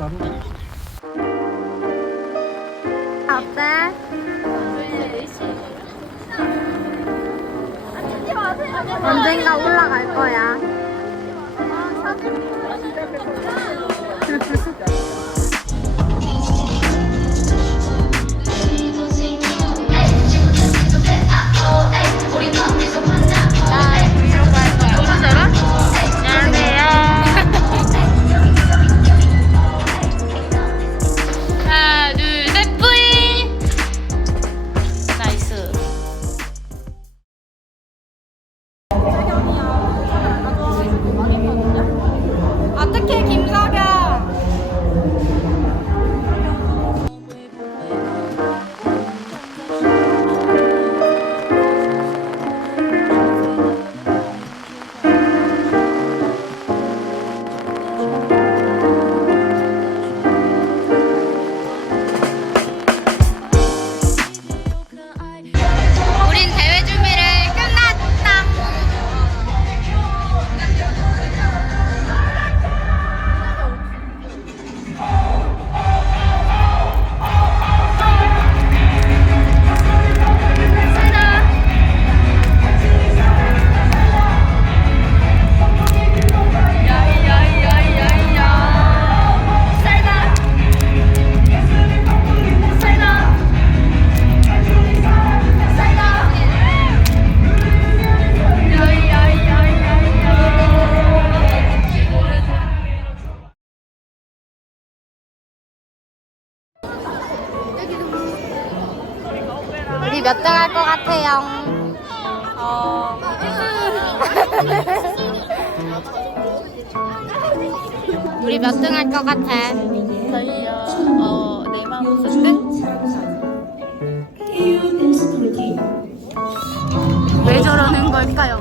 따로? 아빠. 언젠가 올라갈 거야. 몇 등 할 것 같아요? 어, 우리 몇 등 할 것 같아? 저희요, 어, 네이마 무슨 왜 저러는 걸까요?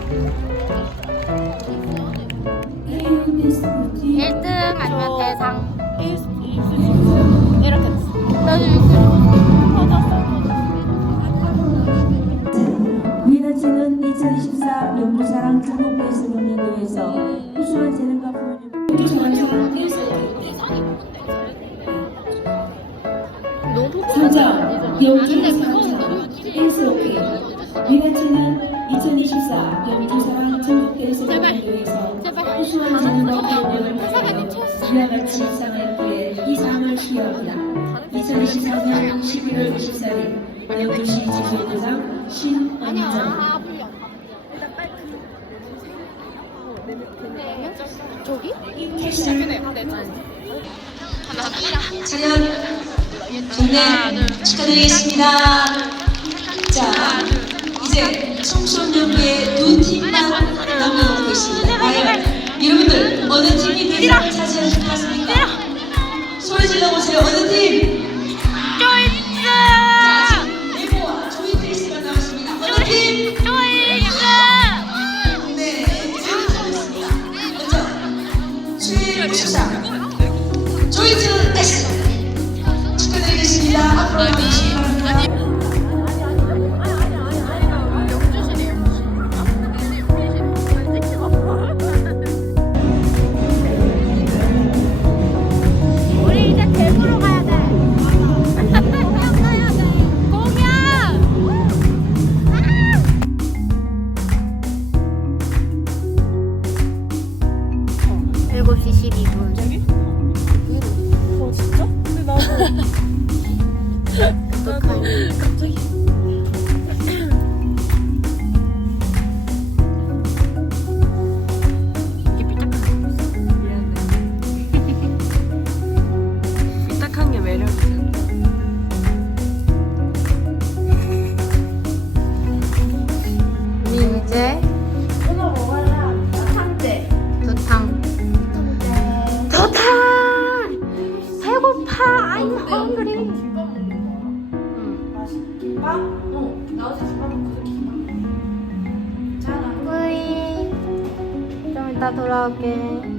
1등 아니면 경연대회에서 우수한 재능과 부모님. 상장 연기상장 1소위 위너지는 2024 연구사랑 전국대회에서 경연대회에서 우수한 재능과 부모님을 이와 같이 상을 기해 이 상을 수여합니다. 2024년 11월 24일 연구시 지도부장 신안장 차렷 네, 축하드리겠습니다. 자, 이제 청소년부의 두 팀만 남겨놓고 있습니다. 과연 여러분들 어느 팀이 대상을 차지할 것 같습니까? 소리 질러보세요. 어느 팀? Yeah. 갑자기. 삐딱한 게 이제 돌아올게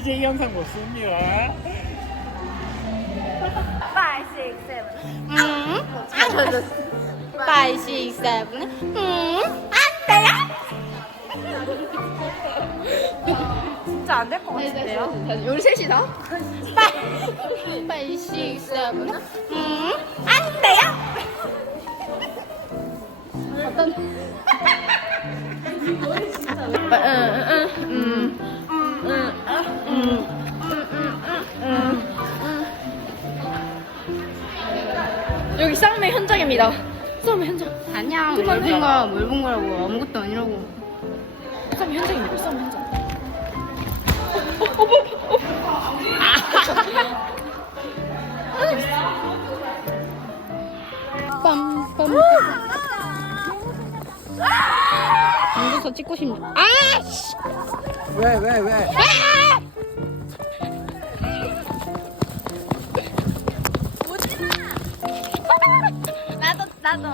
이제 이 영상 못 씁니다. 음? Five, six, seven. 음? 안 돼요? 진짜 안 될 것 같은데요? 우리 셋이다. Five, five, six, seven. 음? 안 돼요? 어떤? 여기 쌍매 현장입니다. 쌍매 현장. 아니야, 물분 거, 물분 거라고 아무것도 아니라고. 쌍매 현장입니다. 쌍매 현장. 빰빰. 방구서 찍고 싶네. 아! 씨! 왜, 왜, 왜? 나 나도.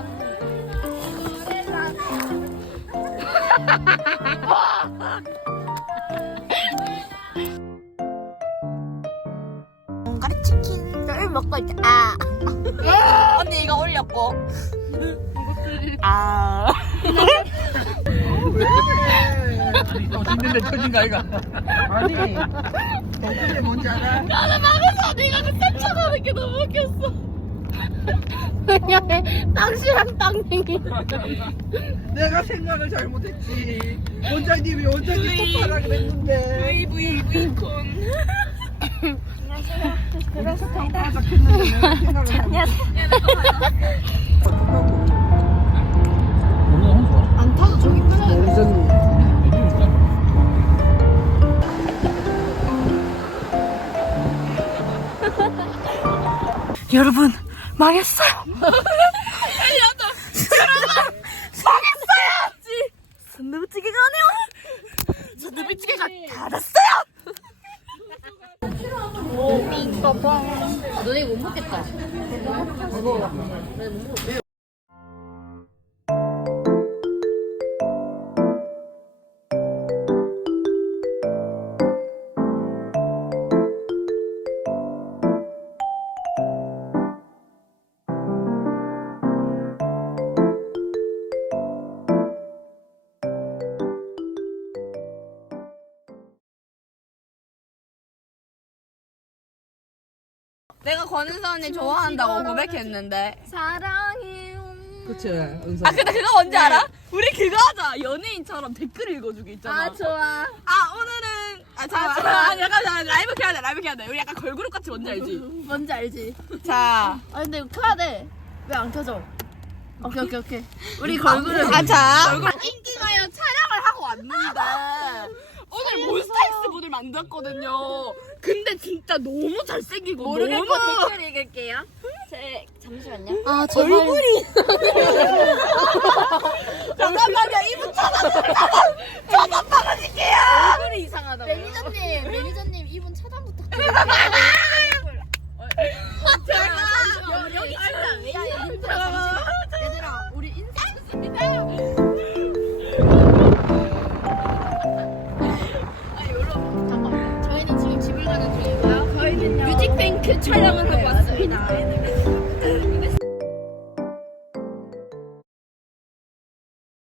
뭔가리 치킨 뼈를 먹고 있다. 아. 언니 이거 올렸고. 아. 또 짓는데 터진 거 아이가? 아니, 덕분에 뭔지 알아? 쫓아가는 게 너무 웃겼어. 왜냐면 당신랑 땅냉이. 내가 생각을 잘못했지. 원장님이 원장님 똑바라 그랬는데. 콘. 내가 생각을 잘못했지. 안 타도 저기 끊어야 여러분 망했어요. 순두부찌개가 아니요. 순두부찌개가 달았어요. 너네 못 먹겠다. 내가 권은서 언니 좋아한다고 고백했는데. 그치, 은서. 아 근데 그거 뭔지 알아? 우리 그거 하자. 연예인처럼 댓글 읽어주기 있잖아. 아 좋아. 아 오늘은 아 잠깐 아, 약간 잠깐, 라이브 켜야 돼 라이브 켜야 돼 우리 약간 걸그룹 같이 뭔지 알지? 뭔지 알지? 자 아 근데 이거 켜야 돼. 왜 안 켜져? 오케이 오케이 오케이. 우리 걸그룹. 아자 인기가요 촬영을 하고 왔는데 오늘 몬스타엑스 분을 만났거든요 근데 진짜 너무 잘생기고 모르겠고 너무 댓글 읽을게요. 제 잠시만요. 아, 제발. 얼굴이 잠깐만요 이분 차단 차단 받아줄게요 얼굴이 이상하다고. 매니저님, 매니저님 이분 차단 부탁드려요. 제가 ছাইরা আমার